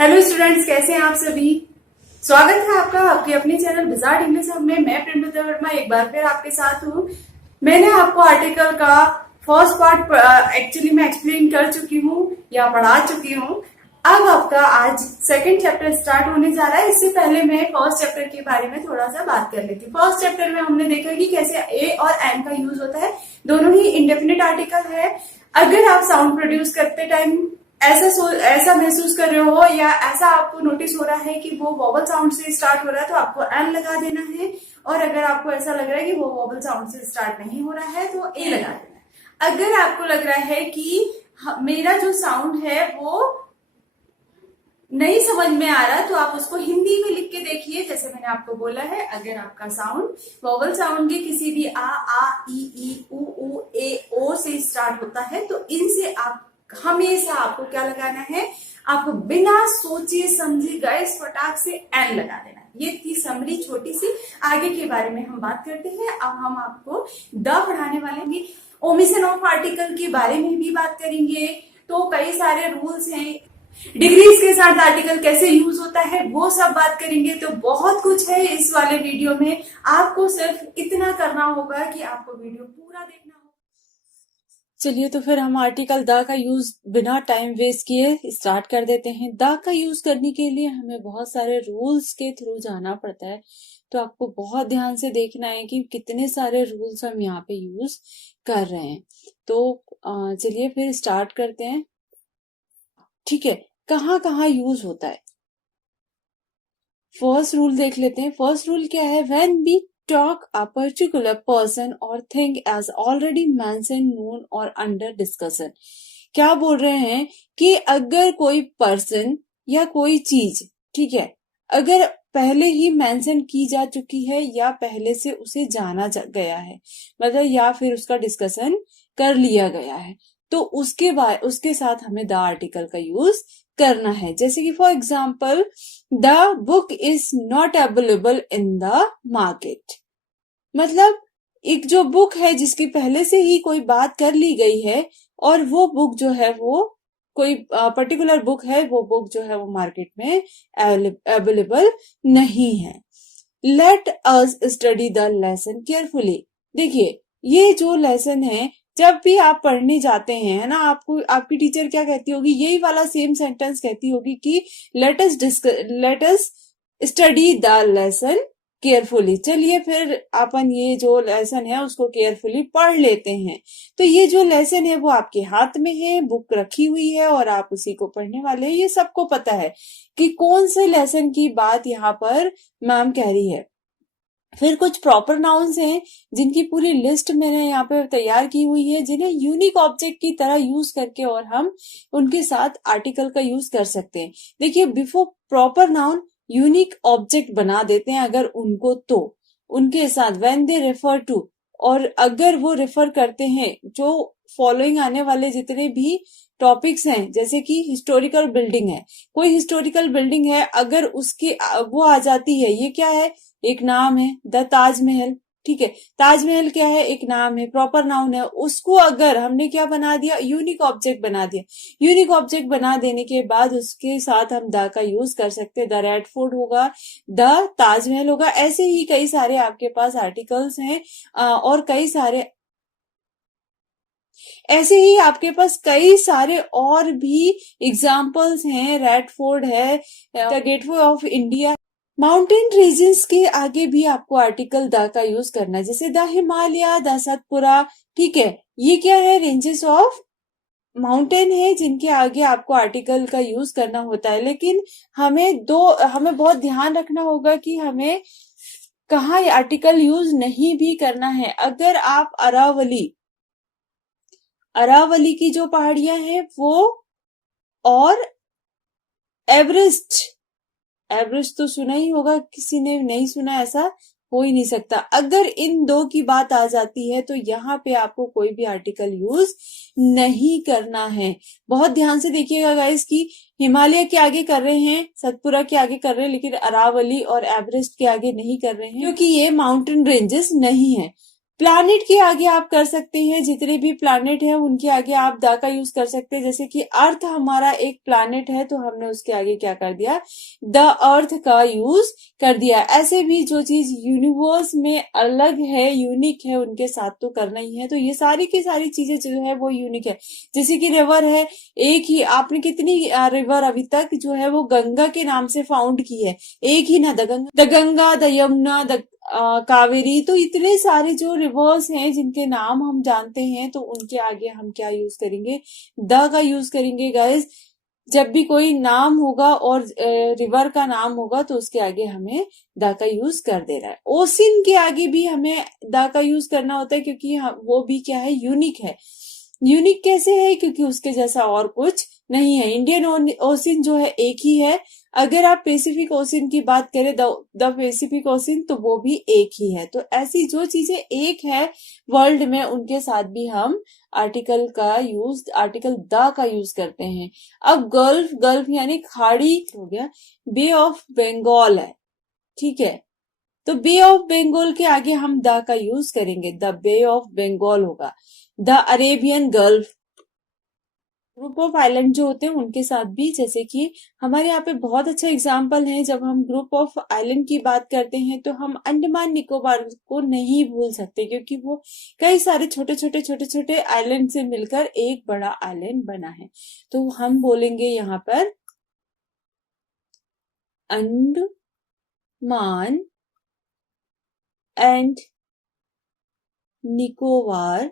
Hello students, कैसे हैं आप सभी। स्वागत है आपका आपके अपने चैनल विजार्ड इंग्लिश हब में। मैं प्रेमलता वर्मा एक बार फिर आपके साथ हूँ। मैंने आपको आर्टिकल का फर्स्ट पार्ट एक्चुअली मैं एक्सप्लेन कर चुकी हूँ या पढ़ा चुकी हूँ। अब आपका आज सेकंड चैप्टर स्टार्ट होने जा रहा है। इससे पहले मैं फर्स्ट चैप्टर के बारे में थोड़ा सा बात कर लेती हूँ। फर्स्ट चैप्टर में हमने देखा कि कैसे ए और एन का यूज होता है। दोनों ही इंडेफिनिट आर्टिकल है। अगर आप साउंड प्रोड्यूस करते टाइम ऐसा महसूस कर रहे हो या ऐसा आपको नोटिस हो रहा है कि वो वॉवल साउंड से स्टार्ट हो रहा है तो आपको एन लगा देना है। और अगर आपको ऐसा लग रहा है कि वो वॉवल साउंड से स्टार्ट नहीं हो रहा है तो ए लगा देना है। अगर आपको लग रहा है कि मेरा जो साउंड है वो नहीं समझ में आ रहा तो आप उसको हिंदी में लिख के देखिए। जैसे मैंने आपको बोला है, अगर आपका साउंड वॉवल साउंड के किसी भी आ ई उ ए ओ से स्टार्ट होता है तो इनसे आप हमेशा आपको क्या लगाना है, आपको बिना सोचे समझे गैस फटाक से एन लगा देना। ये थी समरी छोटी सी। आगे के बारे में हम बात करते हैं। अब हम आपको द पढ़ाने वाले हैं। ओमिशन ऑफ आर्टिकल के बारे में भी बात करेंगे। तो कई सारे रूल्स हैं। डिग्रीज के साथ आर्टिकल कैसे यूज होता है वो सब बात करेंगे। तो बहुत कुछ है इस वाले वीडियो में। आपको सिर्फ इतना करना होगा कि आपको वीडियो पूरा देखना होगा। चलिए तो फिर हम आर्टिकल द का यूज बिना टाइम वेस्ट किए स्टार्ट कर देते हैं। द का यूज करने के लिए हमें बहुत सारे रूल्स के थ्रू जाना पड़ता है। तो आपको बहुत ध्यान से देखना है कि कितने सारे रूल्स हम यहाँ पे यूज कर रहे हैं। तो चलिए फिर स्टार्ट करते हैं। ठीक है, कहाँ कहाँ यूज होता है। फर्स्ट रूल देख लेते हैं। फर्स्ट रूल क्या है, when we talk a particular person or thing as already mentioned, known or under discussion। क्या बोल रहे हैं कि अगर कोई पर्सन या कोई चीज, ठीक है, अगर पहले ही मेंशन की जा चुकी है या पहले से उसे जाना गया है, मतलब या फिर उसका डिस्कशन कर लिया गया है, तो उसके साथ हमें द आर्टिकल का यूज करना है। जैसे कि for example, the book is not available in the market. मतलब एक जो बुक है जिसकी पहले से ही कोई बात कर ली गई है और वो बुक जो है वो कोई पर्टिकुलर बुक है, वो बुक जो है वो मार्केट में अवेलेबल नहीं है। Let us study the lesson carefully. देखिए, ये जो लेसन है, जब भी आप पढ़ने जाते हैं, है ना, आपको आपकी टीचर क्या कहती होगी, यही वाला सेम सेंटेंस कहती होगी कि let us study the lesson carefully. चलिए फिर अपन ये जो लेसन है उसको केयरफुली पढ़ लेते हैं। तो ये जो लेसन है वो आपके हाथ में है, बुक रखी हुई है और आप उसी को पढ़ने वाले हैं। ये सबको पता है कि कौन से लेसन की बात यहाँ पर मैम कह रही है। फिर कुछ प्रॉपर नाउन्स हैं जिनकी पूरी लिस्ट मैंने यहाँ पे तैयार की हुई है, जिन्हें यूनिक ऑब्जेक्ट की तरह यूज करके और हम उनके साथ आर्टिकल का यूज कर सकते हैं। देखिए, before proper noun unique object बना देते हैं अगर उनको, तो उनके साथ व्हेन दे रेफर टू, और अगर वो रेफर करते हैं जो फॉलोइंग आने वाले जितने भी टॉपिक्स हैं, जैसे कि हिस्टोरिकल बिल्डिंग है, कोई हिस्टोरिकल बिल्डिंग है, अगर उसकी वो आ जाती है, ये क्या है, एक नाम है, द ताजमहल। ठीक है, ताजमहल क्या है, एक नाम है, प्रॉपर नाउन है। उसको अगर हमने क्या बना दिया, यूनिक ऑब्जेक्ट बना दिया। यूनिक ऑब्जेक्ट बना देने के बाद उसके साथ हम द का यूज कर सकते हैं। द रेड फोर्ट होगा, द ताजमहल होगा। ऐसे ही कई सारे आपके पास आर्टिकल्स हैं और कई सारे ऐसे ही आपके पास कई सारे और भी एग्जाम्पल्स हैं। रेड फोर्ट है, the gateway of India. Mountain regions के आगे भी आपको आर्टिकल द का यूज करना है, जैसे द हिमालय, द सतपुरा। ठीक है, ये क्या है, रेंजेस ऑफ माउंटेन है जिनके आगे आपको आर्टिकल का यूज करना होता है। लेकिन हमें बहुत ध्यान रखना होगा कि हमें कहाँ आर्टिकल यूज नहीं भी करना है। अगर आप अरावली की जो पहाड़ियां हैं वो, और एवरेस्ट तो सुना ही होगा, किसी ने नहीं सुना ऐसा हो ही नहीं सकता। अगर इन दो की बात आ जाती है तो यहाँ पे आपको कोई भी आर्टिकल यूज नहीं करना है। बहुत ध्यान से देखिएगा गाइस कि हिमालय के आगे कर रहे हैं, सतपुरा के आगे कर रहे हैं, लेकिन अरावली और एवरेस्ट के आगे नहीं कर रहे हैं, क्योंकि ये माउंटेन रेंजेस नहीं है। प्लैनेट के आगे आप कर सकते हैं, जितने भी प्लैनेट हैं उनके आगे आप द का यूज कर सकते हैं। जैसे कि अर्थ हमारा एक प्लैनेट है तो हमने उसके आगे क्या कर दिया, द अर्थ का यूज कर दिया। ऐसे भी जो चीज यूनिवर्स में अलग है, यूनिक है, उनके साथ तो करना ही है। तो ये सारी की सारी चीजें जो है वो यूनिक है। जैसे कि रिवर है, एक ही आपने कितनी रिवर अभी तक जो है वो गंगा के नाम से फाउंड की है, एक ही ना, the Ganga, the Yamuna, the Kaveri. तो इतने सारे जो रिवर्स हैं जिनके नाम हम जानते हैं, तो उनके आगे हम क्या यूज करेंगे, द का यूज करेंगे गाइस। जब भी कोई नाम होगा और रिवर का नाम होगा तो उसके आगे हमें द का यूज कर देना है। ओशियन के आगे भी हमें द का यूज करना होता है, क्योंकि वो भी क्या है, यूनिक है। यूनिक कैसे है, क्योंकि उसके जैसा और कुछ नहीं है। इंडियन ओशियन जो है एक ही है। अगर आप पैसिफिक ओशियन की बात करें, द पैसिफिक ओशियन, तो वो भी एक ही है। तो ऐसी जो चीजें एक है वर्ल्ड में, उनके साथ भी हम आर्टिकल द का यूज करते हैं। अब गल्फ यानी खाड़ी हो गया, बे ऑफ बंगाल है, ठीक है। तो बे ऑफ बंगाल के आगे हम द का यूज करेंगे, द बे ऑफ बंगाल होगा। The Arabian gulf, group of island जो होते हैं उनके साथ भी, जैसे कि हमारे यहाँ पे बहुत अच्छा एग्जाम्पल है। जब हम ग्रुप ऑफ आइलैंड की बात करते हैं तो हम अंडमान निकोबार को नहीं भूल सकते, क्योंकि वो कई सारे छोटे छोटे आइलैंड से मिलकर एक बड़ा आइलैंड बना है। तो हम बोलेंगे यहाँ पर अंडमान एंड निकोबार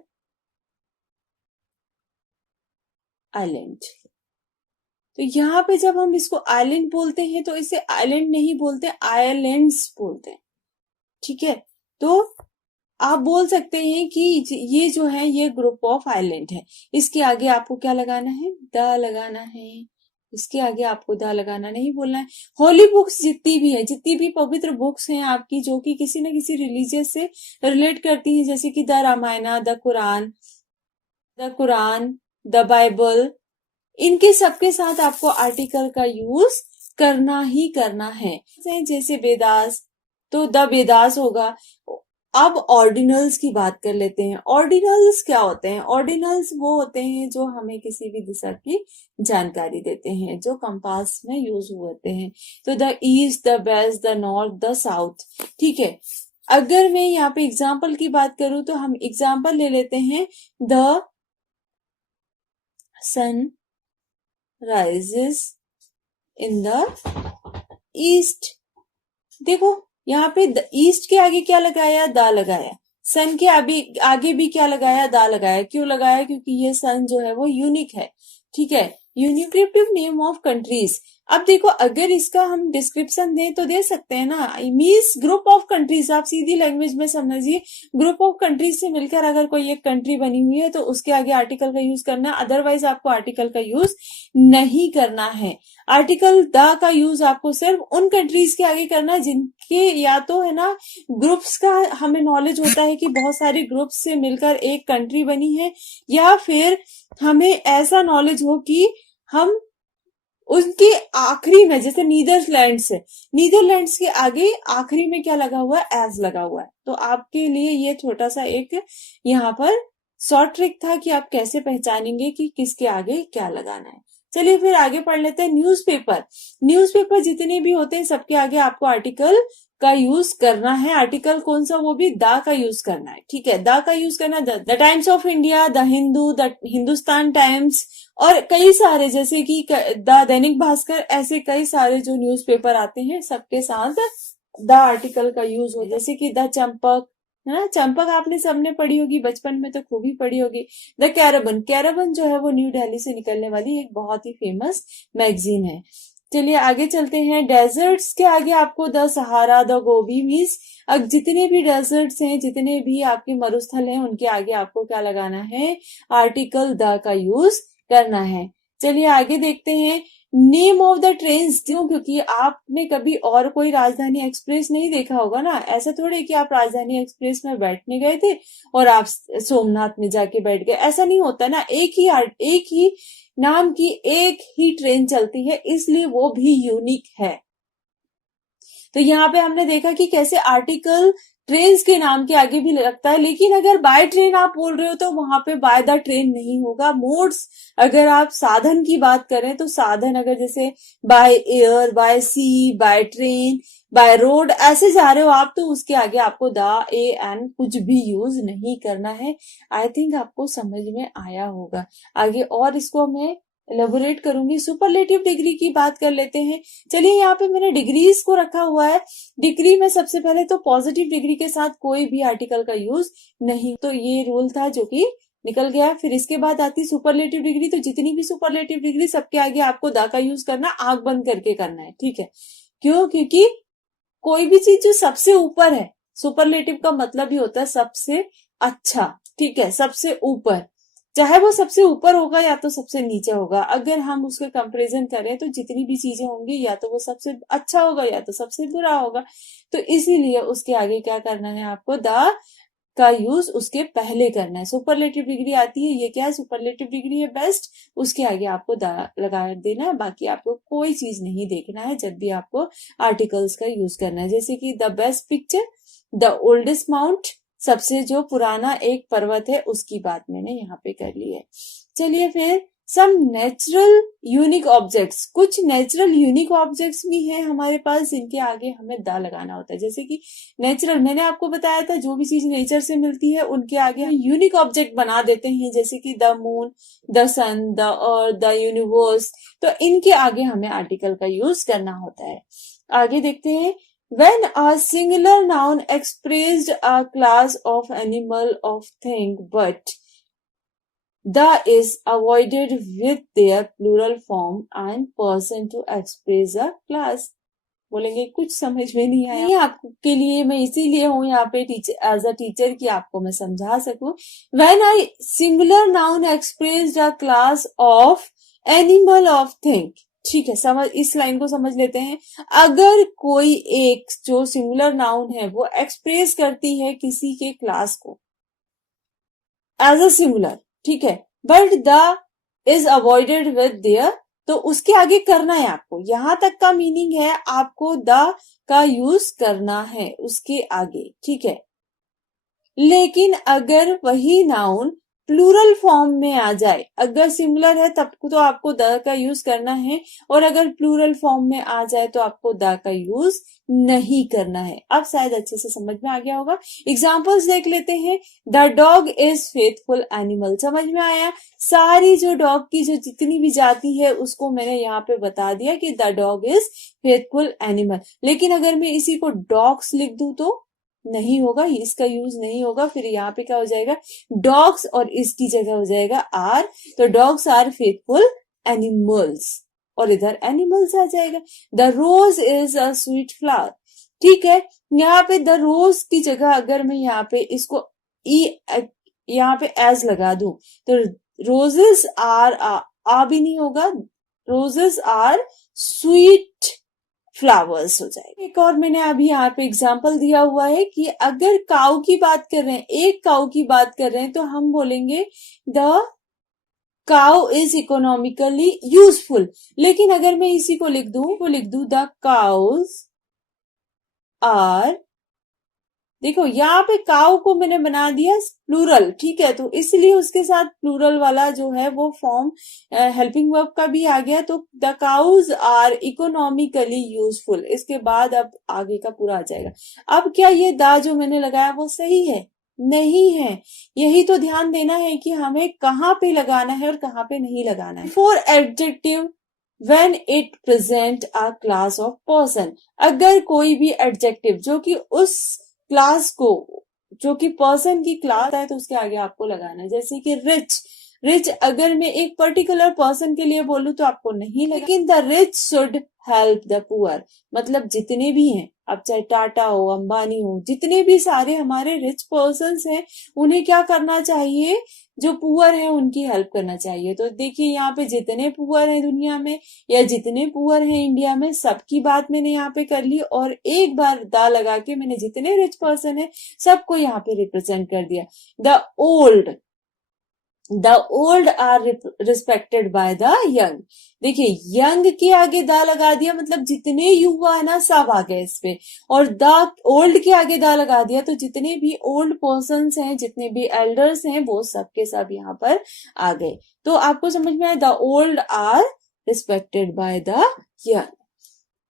आइलैंड। तो यहाँ पे जब हम इसको आइलैंड बोलते हैं तो इसे आइलैंड नहीं बोलते, आइलैंड्स बोलते हैं, ठीक है। तो आप बोल सकते हैं कि ये जो है ये ग्रुप ऑफ आइलैंड है। इसके आगे आपको क्या लगाना है, द लगाना है। इसके आगे आपको द लगाना नहीं बोलना है। होली बुक्स जितनी भी है, जितनी भी पवित्र बुक्स हैं आपकी, जो कि किसी न किसी रिलीजियस से रिलेट करती हैं, जैसे कि the Ramayana, the Quran, the Bible, इनके सबके साथ आपको आर्टिकल का यूज करना ही करना है। जैसे वेदास, तो द वेदास होगा। अब ऑर्डिनल्स की बात कर लेते हैं। ऑर्डिनल्स क्या होते हैं? ऑर्डिनल्स वो होते हैं जो हमें किसी भी दिशा की जानकारी देते हैं, जो कंपास में यूज होते हैं। तो the east, the west, the north, the south, ठीक है। अगर मैं यहाँ पे एग्जाम्पल की बात करूं तो हम एग्जाम्पल ले लेते हैं, the sun rises in the east। देखो यहाँ पे ईस्ट के आगे क्या लगाया, द लगाया। सन के आगे भी क्या लगाया, द लगाया। क्यों लगाया? क्योंकि ये सन जो है वो यूनिक है, ठीक है। यूनिक्रिप्टिव नेम ऑफ कंट्रीज। अब देखो, अगर इसका हम डिस्क्रिप्शन दें तो दे सकते हैं ना, मीन्स ग्रुप ऑफ कंट्रीज। आप सीधी लैंग्वेज में समझिए, ग्रुप ऑफ कंट्रीज से मिलकर अगर कोई एक कंट्री बनी हुई है तो उसके आगे आर्टिकल का यूज करना, अदरवाइज आपको आर्टिकल का यूज नहीं करना है। आर्टिकल द का यूज आपको सिर्फ उन कंट्रीज के आगे करना है जिनके या तो है ना ग्रुप्स का हमें नॉलेज होता है कि बहुत सारे ग्रुप्स से मिलकर एक कंट्री बनी है, या फिर हमें ऐसा नॉलेज हो कि हम उनके आखिरी में, जैसे नीदरलैंड्स के आगे आखिरी में क्या लगा हुआ है, एज लगा हुआ है। तो आपके लिए ये छोटा सा एक यहाँ पर शॉर्ट ट्रिक था कि आप कैसे पहचानेंगे कि किसके आगे क्या लगाना है। चलिए फिर आगे पढ़ लेते हैं। न्यूज़पेपर जितने भी होते हैं सबके आगे आपको आर्टिकल का यूज करना है। आर्टिकल कौन सा? वो भी द का यूज करना है, ठीक है। द का यूज करना, the times of India, the Hindu, the Hindustan times, और कई सारे, जैसे कि द दैनिक भास्कर, ऐसे कई सारे जो न्यूज़पेपर आते हैं सबके साथ द आर्टिकल का यूज हो। जैसे कि द चंपक, है ना, चंपक आपने सबने पढ़ी होगी, बचपन में तो खूब ही पढ़ी होगी। द कैरावन जो है वो न्यू दिल्ली से निकलने वाली एक बहुत ही फेमस मैगजीन है। चलिए आगे चलते हैं। डेजर्ट्स के आगे आपको the Sahara, the Gobi, means अब जितने भी डेजर्ट्स हैं, जितने भी आपके मरुस्थल हैं, उनके आगे आपको क्या लगाना है, आर्टिकल द का यूज करना है। चलिए आगे देखते हैं। नेम ऑफ द ट्रेन्स, क्यों? क्योंकि आपने कभी और कोई राजधानी एक्सप्रेस नहीं देखा होगा ना। ऐसा थोड़े कि आप राजधानी एक्सप्रेस में बैठने गए थे और आप सोमनाथ में जाके बैठ गए, ऐसा नहीं होता ना। एक ही नाम की एक ही ट्रेन चलती है, इसलिए वो भी यूनिक है। तो यहाँ पे हमने देखा कि कैसे आर्टिकल ट्रेन्स के नाम के आगे भी लगता है, लेकिन अगर बाय ट्रेन आप बोल रहे हो तो वहां पे बाय द ट्रेन नहीं होगा। मोड्स अगर आप साधन की बात करें तो साधन अगर जैसे by air, by sea, by train, by road ऐसे जा रहे हो आप, तो उसके आगे आपको द, ए, एन कुछ भी यूज नहीं करना है। आई थिंक आपको समझ में आया होगा। आगे और इसको मैं एलेबोरेट करूंगी। सुपरलेटिव डिग्री की बात कर लेते हैं। चलिए, यहाँ पे मैंने डिग्रीज को रखा हुआ है। डिग्री में सबसे पहले तो पॉजिटिव डिग्री के साथ कोई भी आर्टिकल का यूज नहीं, तो ये रूल था जो कि निकल गया। फिर इसके बाद आती सुपरलेटिव डिग्री, तो जितनी भी सुपरलेटिव डिग्री सबके आगे आपको द का यूज करना, आंख बंद करके करना है, ठीक है। क्यों? क्योंकि कोई भी चीज जो सबसे ऊपर है, सुपरलेटिव का मतलब ही होता है सबसे अच्छा, ठीक है, सबसे ऊपर, चाहे वो सबसे ऊपर होगा या तो सबसे नीचे होगा। अगर हम उसके कंपैरिजन करें तो जितनी भी चीजें होंगी या तो वो सबसे अच्छा होगा या तो सबसे बुरा होगा। तो इसीलिए उसके आगे क्या करना है, आपको द का यूज उसके पहले करना है। सुपरलेटिव डिग्री आती है, ये क्या है, सुपरलेटिव डिग्री है बेस्ट, उसके आगे आपको द लगा देना है। बाकी आपको कोई चीज नहीं देखना है जब भी आपको आर्टिकल्स का यूज करना है। जैसे कि the best picture, the oldest mount, सबसे जो पुराना एक पर्वत है उसकी बात मैंने यहाँ पे कर ली है। चलिए फिर सम नेचुरल यूनिक ऑब्जेक्ट्स, कुछ नेचुरल यूनिक ऑब्जेक्ट्स भी हैं हमारे पास जिनके आगे हमें द लगाना होता है। जैसे कि नेचुरल, मैंने आपको बताया था जो भी चीज नेचर से मिलती है उनके आगे हम यूनिक ऑब्जेक्ट बना देते हैं, जैसे कि the moon, the sun, the earth, the universe. तो इनके आगे हमें आर्टिकल का यूज करना होता है। आगे देखते हैं। When a singular noun expressed a class of animal of thing, but the is avoided with their plural form and person to express a class. बोलेंगे कुछ समझ में नहीं आया। नहीं, आपके लिए मैं इसीलिए हूं यहाँ पे टीचर, एज अ टीचर, कि आपको मैं समझा सकूं। When a singular noun expressed a class of animal of thing, ठीक है, समझ, इस लाइन को समझ लेते हैं। अगर कोई एक जो सिंगुलर नाउन है वो एक्सप्रेस करती है किसी के क्लास को एज अ सिंगुलर, ठीक है, but the is avoided with their, तो उसके आगे करना है आपको। यहां तक का मीनिंग है, आपको द का यूज करना है उसके आगे, ठीक है। लेकिन अगर वही नाउन प्लूरल फॉर्म में आ जाए, अगर सिंगुलर है तब तो आपको द का यूज करना है, और अगर प्लूरल फॉर्म में आ जाए तो आपको द का यूज नहीं करना है। अब शायद अच्छे से समझ में आ गया होगा। एग्जाम्पल्स देख लेते हैं। The dog is faithful animal, समझ में आया। सारी जो डॉग की जो जितनी भी जाति है उसको मैंने यहाँ पे बता दिया कि the dog is faithful animal. लेकिन अगर मैं इसी को डॉग्स लिख दूं तो नहीं होगा, इसका यूज नहीं होगा। फिर यहाँ पे क्या हो जाएगा, डॉग्स, और इसकी जगह हो जाएगा आर, तो डॉग्स आर फेथफुल एनिमल्स, और इधर एनिमल्स आ जाएगा। The rose is a sweet flower, ठीक है। यहाँ पे द रोज की जगह अगर मैं यहाँ पे इसको ई, यहाँ पे एज लगा दूं तो रोजेस आर, आ भी नहीं होगा, रोजेस आर स्वीट फ्लावर्स हो जाएगा। एक और मैंने अभी यहाँ पे एग्जाम्पल दिया हुआ है कि अगर काऊ की बात कर रहे हैं, एक काऊ की बात कर रहे हैं, तो हम बोलेंगे the cow is economically useful. लेकिन अगर मैं इसी को लिख दूं द काउज आर, देखो यहाँ पे काऊ को मैंने बना दिया प्लूरल, ठीक है, तो इसलिए उसके साथ प्लूरल वाला जो है वो फॉर्म हेल्पिंग वर्ब का भी आ गया। तो the cows are economically useful, इसके बाद अब आगे का पूरा आ जाएगा। अब क्या ये द जो मैंने लगाया वो सही है? नहीं है। यही तो ध्यान देना है कि हमें कहाँ पे लगाना है और कहाँ पे नहीं लगाना है। For adjective when it present a class of person, अगर कोई भी एडजेक्टिव जो कि उस क्लास को, जो कि पर्सन की क्लास है, तो उसके आगे आपको लगाना है। जैसे कि रिच, रिच अगर मैं एक पर्टिकुलर पर्सन के लिए बोलूं तो आपको नहीं लगा। लेकिन the rich should help the poor, मतलब जितने भी हैं, अब चाहे टाटा हो, अंबानी हो, जितने भी सारे हमारे रिच पर्सन्स हैं, उन्हें क्या करना चाहिए, जो पुअर है उनकी हेल्प करना चाहिए। तो देखिए यहाँ पे जितने पुअर हैं दुनिया में या जितने पुअर हैं इंडिया में, सबकी बात मैंने यहाँ पे कर ली, और एक बार द लगा के मैंने जितने रिच पर्सन है सबको यहाँ पे रिप्रेजेंट कर दिया। The old, the old are respected by the young. देखिए यंग के आगे द लगा दिया, मतलब जितने युवा है ना सब आ गए इस पे, और द ओल्ड के आगे द लगा दिया तो जितने भी ओल्ड पर्सन्स हैं, जितने भी एल्डर्स हैं, वो सब के सब यहाँ पर आ गए। तो आपको समझ में आया, the old are respected by the young.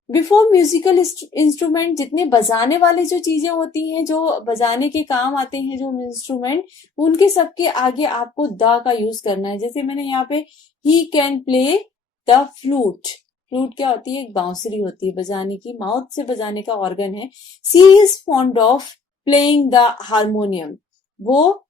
Before musical instrument, जितने बजाने वाले जो चीजें होती हैं, जो बजाने के काम आते हैं, जो इंस्ट्रूमेंट, उनके सबके आगे आपको द का यूज करना है। जैसे मैंने यहाँ पे he can play the flute. Flute क्या होती है? एक बांसुरी होती है बजाने की, माउथ से बजाने का ऑर्गन है। She is fond of playing the harmonium. वो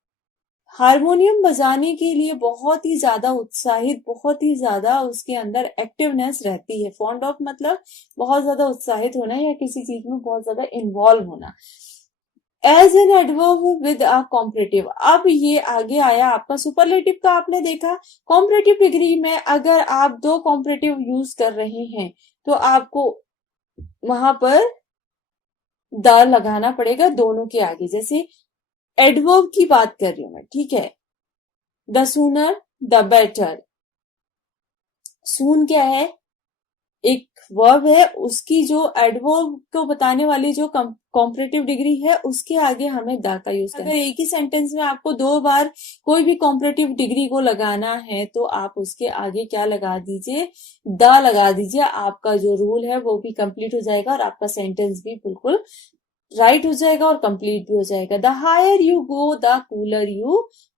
हारमोनियम बजाने के लिए बहुत ही ज्यादा उत्साहित, बहुत ही ज्यादा उसके अंदर एक्टिवनेस रहती है। फॉन्ड ऑफ मतलब बहुत ज्यादा उत्साहित होना या किसी चीज में बहुत ज्यादा इन्वॉल्व होना। As an adverb with a comparative. अब ये आगे आया आपका सुपरलेटिव का। आपने देखा कॉम्परेटिव डिग्री में अगर आप दो कॉम्परेटिव यूज कर रहे हैं तो आपको वहां पर द लगाना पड़ेगा दोनों के आगे। जैसे एडवर्ब की बात कर रही हूं मैं, ठीक है, द सूनर द बेटर। सून क्या है? एक वर्ब है, उसकी जो एडवर्ब को बताने वाली जो कॉम्परेटिव डिग्री है उसके आगे हमें द का यूज करना है। अगर एक ही सेंटेंस में आपको दो बार कोई भी कॉम्परेटिव डिग्री को लगाना है तो आप उसके आगे क्या लगा दीजिए? द लगा दीजिए। आपका जो रूल है वो भी कंप्लीट हो जाएगा और आपका सेंटेंस भी बिल्कुल राइट हो जाएगा और कंप्लीट भी हो जाएगा। The higher you go the cooler you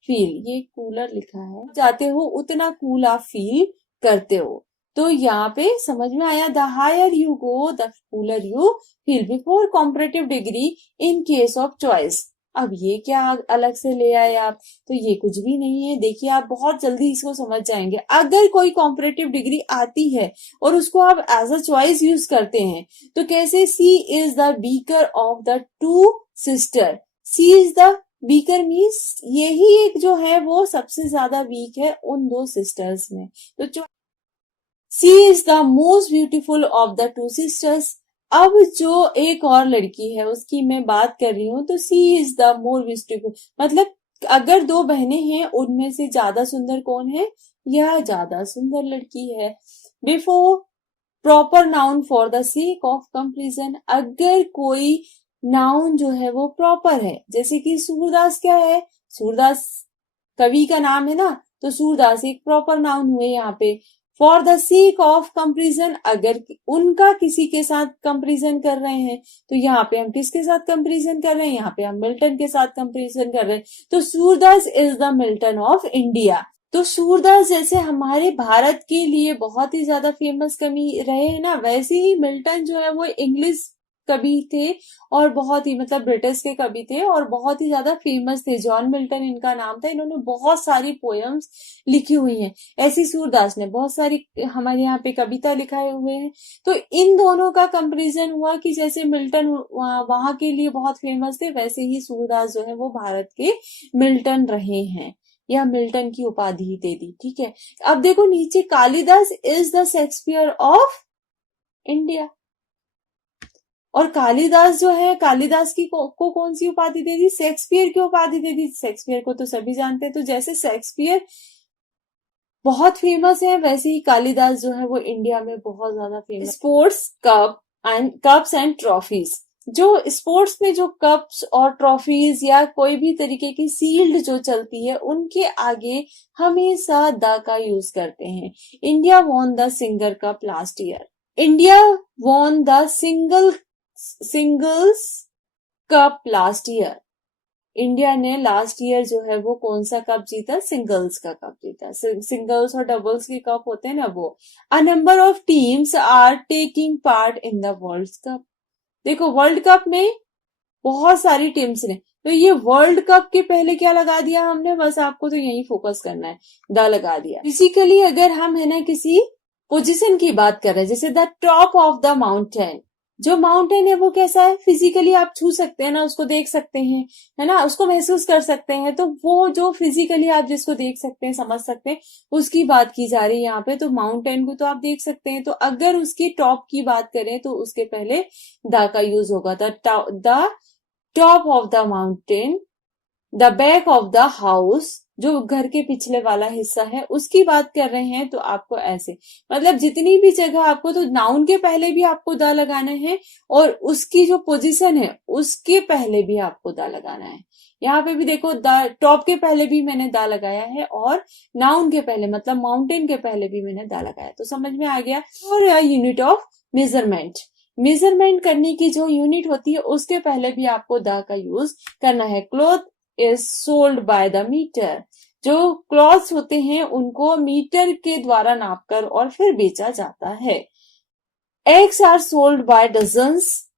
feel. ये कूलर लिखा है, जाते हो उतना कूल आप फील करते हो। तो यहाँ पे समझ में आया, the higher you go the cooler you feel before comparative degree in case of choice. अब ये क्या अलग से ले आए आप? तो ये कुछ भी नहीं है। देखिए आप बहुत जल्दी इसको समझ जाएंगे। अगर कोई कॉम्परेटिव डिग्री आती है और उसको आप एज अ चॉइस यूज करते हैं तो कैसे? She is the beaker of the two sister. She is the beaker means यही एक जो है वो सबसे ज्यादा वीक है उन दो सिस्टर्स में। तो she is the most beautiful of the two sisters. अब जो एक और लड़की है उसकी मैं बात कर रही हूं तो she is the more beautiful, मतलब अगर दो बहनें हैं उनमें से ज्यादा सुंदर कौन है? यह ज्यादा सुंदर लड़की है। Before proper noun for the sake of comparison. अगर कोई नाउन जो है वो प्रॉपर है, जैसे कि सूरदास क्या है? सूरदास कवि का नाम है ना, तो सूरदास एक प्रॉपर नाउन हुए यहाँ पे। For the sake of comparison, अगर उनका किसी के साथ कंपेरिजन कर रहे हैं तो यहाँ पे हम किसके साथ कंपेरिजन कर रहे हैं? यहाँ पे हम मिल्टन के साथ कंपेरिजन कर रहे हैं। तो Surdas is the Milton of India. तो सूरदास जैसे हमारे भारत के लिए बहुत ही ज्यादा फेमस कवि रहे हैं ना, वैसे ही मिल्टन जो है वो इंग्लिश कवि थे और बहुत ही मतलब ब्रिटिश के कवि थे और बहुत ही ज्यादा फेमस थे। जॉन मिल्टन इनका नाम था। इन्होंने बहुत सारी पोएम्स लिखी हुई हैं। ऐसी सूरदास ने बहुत सारी हमारे यहाँ पे कविता लिखाए हुए हैं। तो इन दोनों का कंपैरिजन हुआ कि जैसे मिल्टन वहां के लिए बहुत फेमस थे, वैसे ही सूरदास जो है वो भारत के मिल्टन रहे हैं, या मिल्टन की उपाधि दे दी। ठीक है, अब देखो नीचे, Kalidas is the Shakespeare of India. और कालिदास जो है, कालिदास की को कौन सी उपाधि दे दी? शेक्सपियर की उपाधि दे दी। शेक्सपियर को तो सभी जानते हैं। तो जैसे शेक्सपियर बहुत फेमस है वैसे ही कालिदास जो है वो इंडिया में बहुत ज्यादा famous. Sports cups and trophies. जो स्पोर्ट्स में जो कप्स और ट्रॉफीज या कोई भी तरीके की सील्ड जो चलती है उनके आगे हमेशा द का यूज करते हैं। India won the singer cup last year. India won the singles cup last year. India ने लास्ट ईयर जो है वो कौन सा कप जीता? सिंगल्स का कप जीता। सिंगल्स और डबल्स के कप होते हैं ना वो। A number of teams are taking part in the world cup. देखो वर्ल्ड कप में बहुत सारी टीम्स ने, तो ये वर्ल्ड कप के पहले क्या लगा दिया हमने? बस आपको तो यही फोकस करना है, द लगा दिया। फिजिकली अगर हम है ना किसी पोजीशन की बात कर रहे हैं, जैसे the top of the mountain. जो माउंटेन है वो कैसा है? फिजिकली आप छू सकते हैं ना, उसको देख सकते हैं, है ना, उसको महसूस कर सकते हैं। तो वो जो फिजिकली आप जिसको देख सकते हैं, समझ सकते हैं, उसकी बात की जा रही है यहाँ पे। तो माउंटेन को तो आप देख सकते हैं। तो अगर उसके टॉप की बात करें तो उसके पहले द का यूज होगा। The top of the mountain, the back of the house, जो घर के पिछले वाला हिस्सा है उसकी बात कर रहे हैं तो आपको ऐसे, मतलब जितनी भी जगह आपको, तो नाउन के पहले भी आपको द लगाना है और उसकी जो पोजीशन है उसके पहले भी आपको द लगाना है। यहाँ पे भी देखो द, टॉप के पहले भी मैंने द लगाया है और नाउन के पहले मतलब माउंटेन के पहले भी मैंने द लगाया, तो समझ में आ गया। और यूनिट ऑफ मेजरमेंट, मेजरमेंट करने की जो यूनिट होती है उसके पहले भी आपको द का यूज करना है। Cloth is sold by the metre, जो क्लॉथ्स होते हैं उनको मीटर के द्वारा नापकर और फिर बेचा जाता है। Eggs are sold by dozens,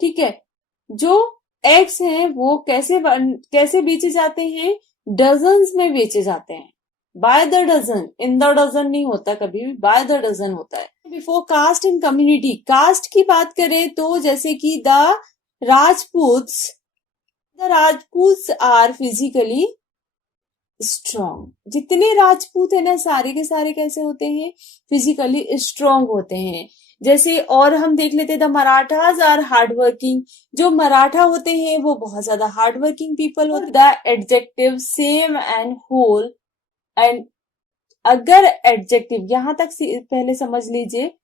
ठीक है, जो एग्स हैं वो कैसे बेचे जाते हैं, डजन्स में बेचे जाते हैं। By the dozen, in the dozen नहीं होता कभी भी, बाय द डजन होता है। Before caste and community, caste की बात करें तो जैसे कि राजपूत्स आर फिजिकली स्ट्रॉन्ग, जितने राजपूत है ना सारे के सारे कैसे होते हैं, फिजिकली स्ट्रॉन्ग होते हैं। जैसे और हम देख लेते हैं the Marathas are hard working, जो मराठा होते हैं वो बहुत ज्यादा हार्ड वर्किंग पीपल होते हैं। The adjective same and whole, and अगर एडजेक्टिव यहां तक पहले समझ लीजिए,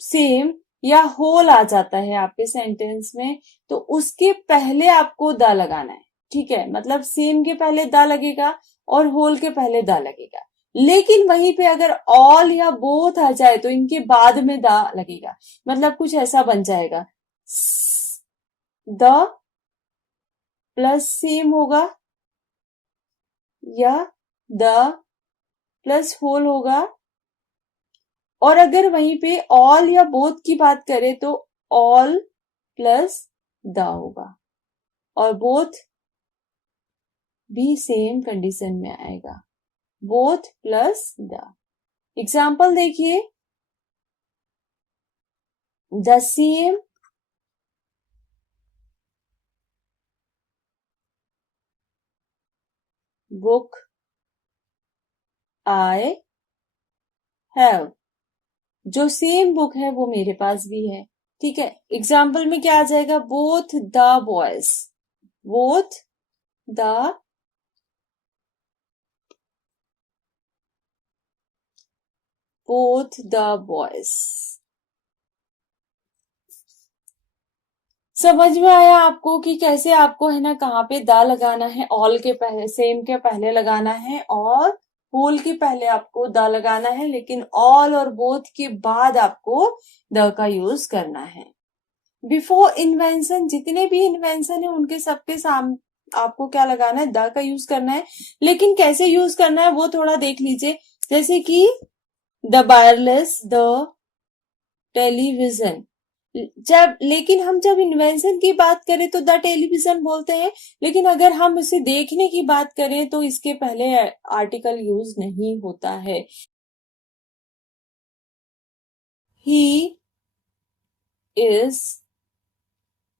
सेम या होल आ जाता है आपके सेंटेंस में तो उसके पहले आपको द लगाना है, ठीक है, मतलब सेम के पहले द लगेगा और होल के पहले द लगेगा। लेकिन वहीं पे अगर ऑल या बोथ आ जाए तो इनके बाद में द लगेगा, मतलब कुछ ऐसा बन जाएगा, द प्लस सेम होगा या द प्लस होल होगा। और अगर वहीं पे ऑल या बोथ की बात करें तो ऑल प्लस द होगा और बोथ भी सेम कंडीशन में आएगा, बोथ प्लस द। एग्जाम्पल देखिए, the same book I have, जो सेम बुक है वो मेरे पास भी है, ठीक है। एग्जाम्पल में क्या आ जाएगा, both the boys, both the boys. समझ में आया आपको कि कैसे आपको है ना कहाँ पे द लगाना है, ऑल के पहले, सेम के पहले लगाना है और होल के पहले आपको द लगाना है, लेकिन ऑल और बोथ के बाद आपको द का यूज करना है। बिफोर इन्वेंशन, जितने भी इन्वेंशन है उनके सबके सामने आपको क्या लगाना है, द का यूज करना है। लेकिन कैसे यूज करना है वो थोड़ा देख लीजिए, जैसे कि द वायरलेस, द टेलीविजन, लेकिन हम जब इन्वेंशन की बात करें तो द टेलीविजन बोलते हैं, लेकिन अगर हम इसे देखने की बात करें तो इसके पहले आर्टिकल यूज नहीं होता है। ही इज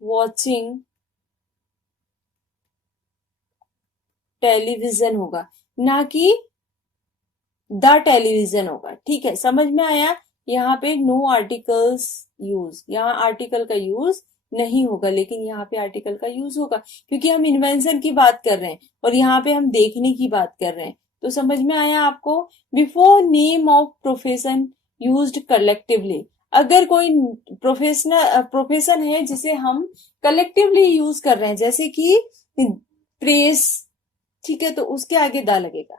वॉचिंग टेलीविजन होगा, ना कि द टेलीविजन होगा, ठीक है, समझ में आया। यहाँ पे नो आर्टिकल्स यूज, यहाँ आर्टिकल का यूज नहीं होगा, लेकिन यहाँ पे आर्टिकल का यूज होगा क्योंकि हम इन्वेंशन की बात कर रहे हैं और यहाँ पे हम देखने की बात कर रहे हैं, तो समझ में आया आपको। Before name of profession used collectively, अगर कोई प्रोफेशन है जिसे हम कलेक्टिवली यूज कर रहे हैं, जैसे कि प्रेस, ठीक है, तो उसके आगे द लगेगा।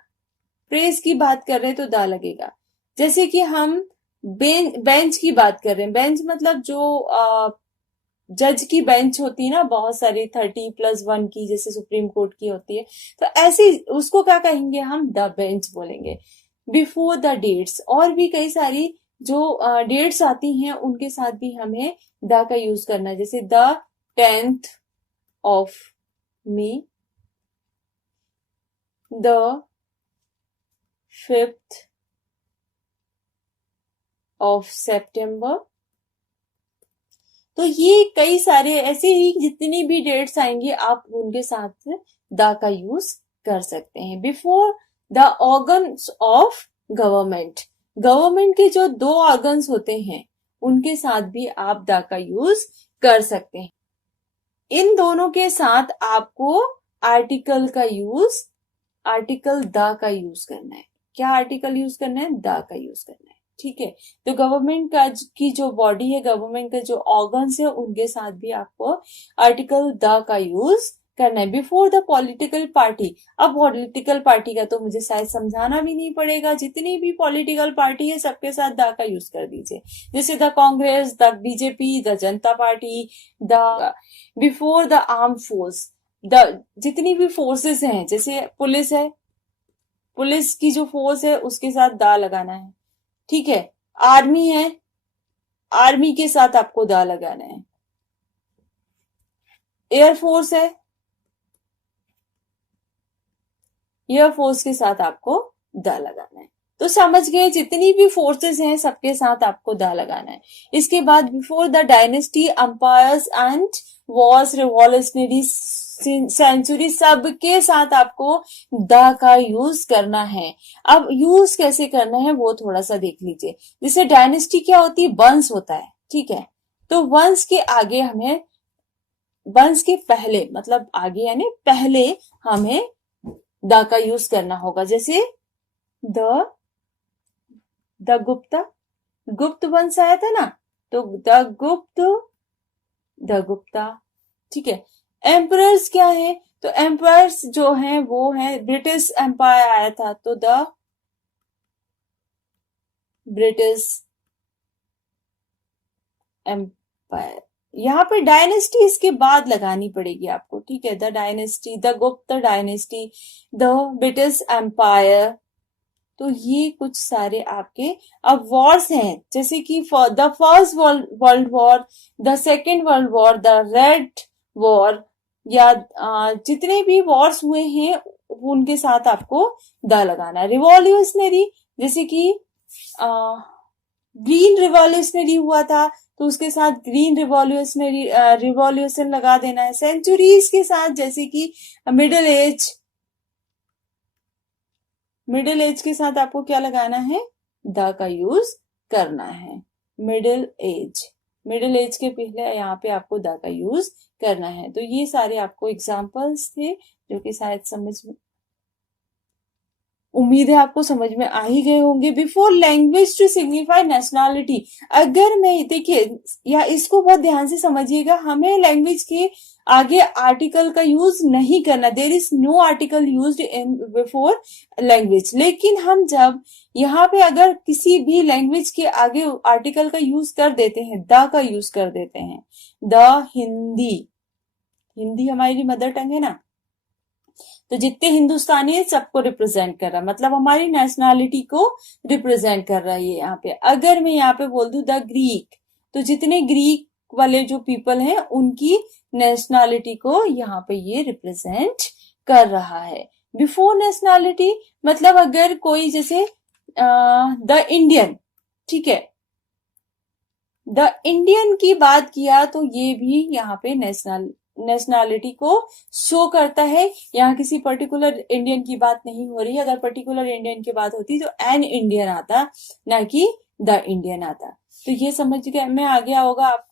प्रेस की बात कर रहे हैं तो द लगेगा। जैसे कि हम बेंच की बात कर रहे हैं, बेंच मतलब जो जज की बेंच होती है ना, बहुत सारी 30+1 की, जैसे सुप्रीम कोर्ट की होती है, तो ऐसी उसको क्या कहेंगे हम, द बेंच बोलेंगे। बिफोर द डेट्स, और भी कई सारी जो डेट्स आती हैं उनके साथ भी हमें द का यूज करना है, जैसे the 10th of May, the 5th of September। तो ये कई सारे ऐसे ही जितनी भी डेट्स आएंगी आप उनके साथ द का यूज कर सकते हैं। Before the organs of government, government के जो 2 ऑर्गन्स होते हैं उनके साथ भी आप द का यूज कर सकते हैं। इन दोनों के साथ आपको आर्टिकल का यूज आर्टिकल द का यूज करना है। क्या आर्टिकल यूज करना है? द का यूज करना है। ठीक है, तो गवर्नमेंट का की जो बॉडी है, गवर्नमेंट का जो ऑर्गन्स है, उनके साथ भी आपको आर्टिकल द का यूज करना है। बिफोर द पॉलिटिकल पार्टी, अब पॉलिटिकल पार्टी का तो मुझे शायद समझाना भी नहीं पड़ेगा, जितनी भी पॉलिटिकल पार्टी है सबके साथ द का यूज कर दीजिए, जैसे the Congress, the BJP, the Janata party, the before the arm force, the जितनी भी फोर्सेस हैं, जैसे पुलिस है, पुलिस की जो फोर्स है उसके साथ द लगाना है। ठीक है, आर्मी है, आर्मी के साथ आपको द लगाना है। एयरफोर्स है, एयरफोर्स के साथ आपको द लगाना है। तो समझ गए, जितनी भी फोर्सेस हैं सबके साथ आपको द लगाना है। इसके बाद before the dynasty, empires and wars, revolutionary century, सबके साथ आपको द का यूज करना है। अब यूज कैसे करना है वो थोड़ा सा देख लीजिए। जैसे डायनेस्टी क्या होती है? वंश होता है। ठीक है, तो वंश के आगे हमें, वंश के पहले मतलब आगे यानी पहले हमें द का यूज करना होगा। जैसे द गुप्ता, गुप्त वंश आया था ना, तो द गुप्त, द गुप्ता। ठीक है, एम्परर्स क्या है? तो एम्पायर्स जो हैं वो है, ब्रिटिश एम्पायर आया था तो द ब्रिटिश एम्पायर। यहाँ पे डायनेस्टी इसके बाद लगानी पड़ेगी आपको। ठीक है, द डायनेस्टी, द गुप्त डायनेस्टी, द ब्रिटिश एम्पायर। तो ये कुछ सारे आपके अब वॉर्स हैं, जैसे कि the first world war, the second world war, the red war, या जितने भी वॉर्स हुए हैं उनके साथ आपको द लगाना है। रिवॉल्यूशनरी, जैसे कि ग्रीन रिवॉल्यूशनरी हुआ था तो उसके साथ ग्रीन रिवॉल्यूशनरी रिवॉल्यूशन लगा देना है। सेंचुरीज के साथ, जैसे कि मिडिल एज, मिडिल एज के साथ आपको क्या लगाना है? द का यूज करना है। मिडिल एज, मिडिल एज के पहले यहाँ पे आपको द का यूज करना है। तो ये सारे आपको एग्जांपल्स थे जो कि शायद समझ में, उम्मीद है आपको समझ में आ ही गए होंगे। Before language to signify nationality, अगर मैं, देखिए या इसको बहुत ध्यान से समझिएगा, हमें लैंग्वेज के आगे आर्टिकल का यूज नहीं करना। There is no article used in before language. लेकिन हम जब यहाँ पे अगर किसी भी लैंग्वेज के आगे आर्टिकल का यूज कर देते हैं, द का यूज कर देते हैं, द हिंदी, हिंदी हमारी मदर टंग है ना, तो जितने हिंदुस्तानी है सबको रिप्रेजेंट कर रहा है, मतलब हमारी नेशनैलिटी को रिप्रेजेंट कर रहा है ये यहाँ पे। अगर मैं यहाँ पे बोल दूं द ग्रीक, तो जितने ग्रीक वाले जो पीपल हैं उनकी नेशनैलिटी को यहाँ पे ये रिप्रेजेंट कर रहा है। बिफोर नेशनैलिटी मतलब अगर कोई जैसे द इंडियन, ठीक है, द इंडियन की बात किया तो ये भी यहाँ पे नेशनैलिटी को शो करता है। यहाँ किसी पर्टिकुलर इंडियन की बात नहीं हो रही है। अगर पर्टिकुलर इंडियन की बात होती तो एन इंडियन आता, ना कि द इंडियन आता। तो ये समझ गए में आ गया होगा आप।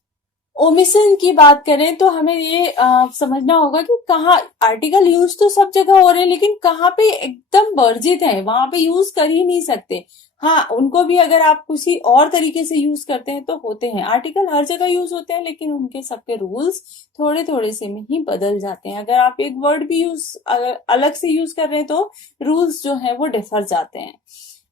ओमिशन की बात करें तो हमें ये समझना होगा कि कहाँ आर्टिकल यूज तो सब जगह हो रहे हैं, लेकिन कहाँ पे एकदम वर्जित है वहां पे यूज कर ही नहीं सकते। हाँ, उनको भी अगर आप किसी और तरीके से यूज करते हैं तो होते हैं। आर्टिकल हर जगह यूज होते हैं, लेकिन उनके सबके रूल्स थोड़े थोड़े से में ही बदल जाते हैं। अगर आप एक वर्ड भी यूज अलग से यूज कर रहे हैं तो रूल्स जो है वो डिफर जाते हैं।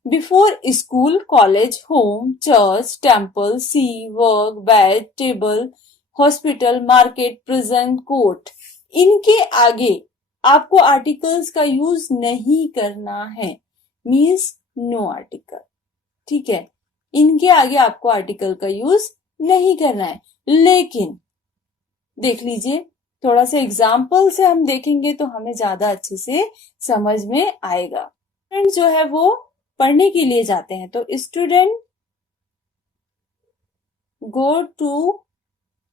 Before school, college, home, church, temple, sea, work, bed, table, hospital, market, prison, court, इनके आगे आपको आर्टिकल्स का यूज नहीं करना है। Means no article. ठीक है, इनके आगे आपको आर्टिकल का यूज नहीं करना है। लेकिन देख लीजिए, थोड़ा सा एग्जाम्पल से हम देखेंगे तो हमें ज्यादा अच्छे से समझ में आएगा। स्टूडेंट जो है वो पढ़ने के लिए जाते हैं, तो स्टूडेंट गो टू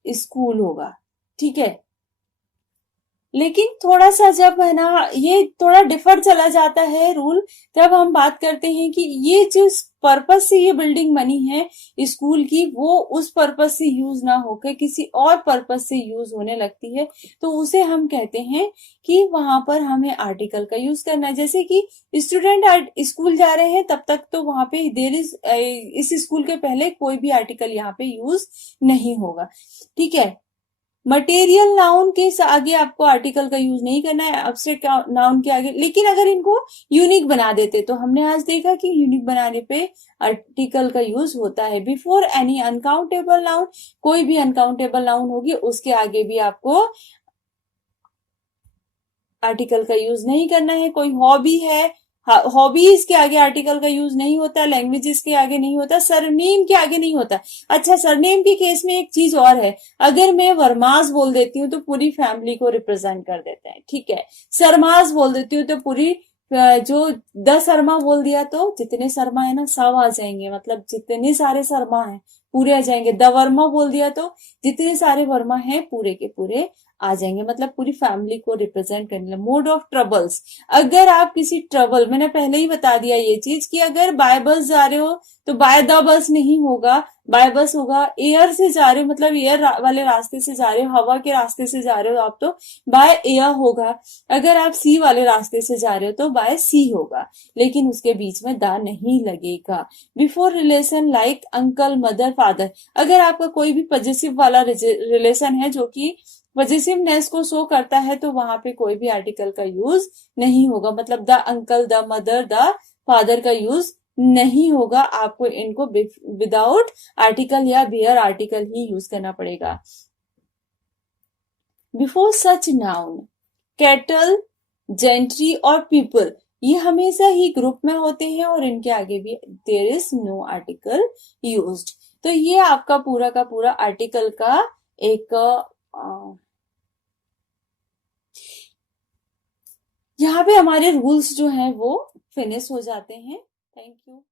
स्कूल होगा। ठीक है, लेकिन थोड़ा सा जब है ना ये थोड़ा डिफर चला जाता है रूल, तब हम बात करते हैं कि ये जिस पर्पस से ये बिल्डिंग बनी है स्कूल की, वो उस पर्पस से यूज ना होकर किसी और पर्पस से यूज होने लगती है, तो उसे हम कहते हैं कि वहां पर हमें आर्टिकल का यूज करना है। जैसे कि स्टूडेंट स्कूल जा रहे हैं तब तक तो वहां पे देर इज, इस स्कूल के पहले कोई भी आर्टिकल यहाँ पे यूज नहीं होगा, ठीक है। मटेरियल नाउन के आगे आपको आर्टिकल का यूज नहीं करना है, एब्स्ट्रैक्ट नाउन के आगे। लेकिन अगर इनको यूनिक बना देते, तो हमने आज देखा कि यूनिक बनाने पे आर्टिकल का यूज होता है। बिफोर एनी अनकाउंटेबल नाउन, कोई भी अनकाउंटेबल नाउन होगी उसके आगे भी आपको आर्टिकल का यूज नहीं करना है। कोई हॉबी है, हॉबीज के आगे आर्टिकल का यूज नहीं होता, लैंग्वेजेस के आगे नहीं होता, सरनेम के आगे नहीं होता। अच्छा, सरनेम के केस में एक चीज और है, अगर मैं वर्मास बोल देती हूँ तो पूरी फैमिली को रिप्रेजेंट कर देते हैं, ठीक है। सरमास बोल देती हूँ तो पूरी जो 10 शर्मा बोल दिया तो जितने शर्मा है ना सब आ जाएंगे, मतलब जितने सारे शर्मा हैं पूरे आ जाएंगे। द वर्मा बोल दिया तो जितने सारे वर्मा हैं पूरे के पूरे आ जाएंगे, मतलब पूरी फैमिली को रिप्रेजेंट करने। मोड ऑफ ट्रबल्स, अगर आप किसी ट्रबल, मैंने पहले ही बता दिया ये चीज कि अगर बाय बस जा रहे हो तो बाय द बस नहीं होगा, बाय बस होगा। एयर से जा रहे हो मतलब एयर वाले रास्ते से जा रहे हो, हवा के रास्ते से जा रहे हो आप, तो बाय एयर होगा। अगर आप सी वाले रास्ते से जा रहे हो तो बाय सी होगा, लेकिन उसके बीच में द नहीं लगेगा। Before relation like uncle, mother, father, अगर आपका कोई भी पॉजिटिव वाला रिलेशन है जो कि पॉजिटिवनेस को शो करता है, तो वहां पे कोई भी आर्टिकल का यूज नहीं होगा, मतलब the uncle, the mother, the father का यूज नहीं होगा। आपको इनको विदाउट आर्टिकल या बियर आर्टिकल ही यूज करना पड़ेगा। बिफोर सच नाउन, कैटल, जेंट्री और पीपल, ये हमेशा ही ग्रुप में होते हैं और इनके आगे भी there is no article used. तो ये आपका पूरा का पूरा आर्टिकल का एक यहाँ पे हमारे रूल्स जो हैं वो फिनिश हो जाते हैं। Thank you.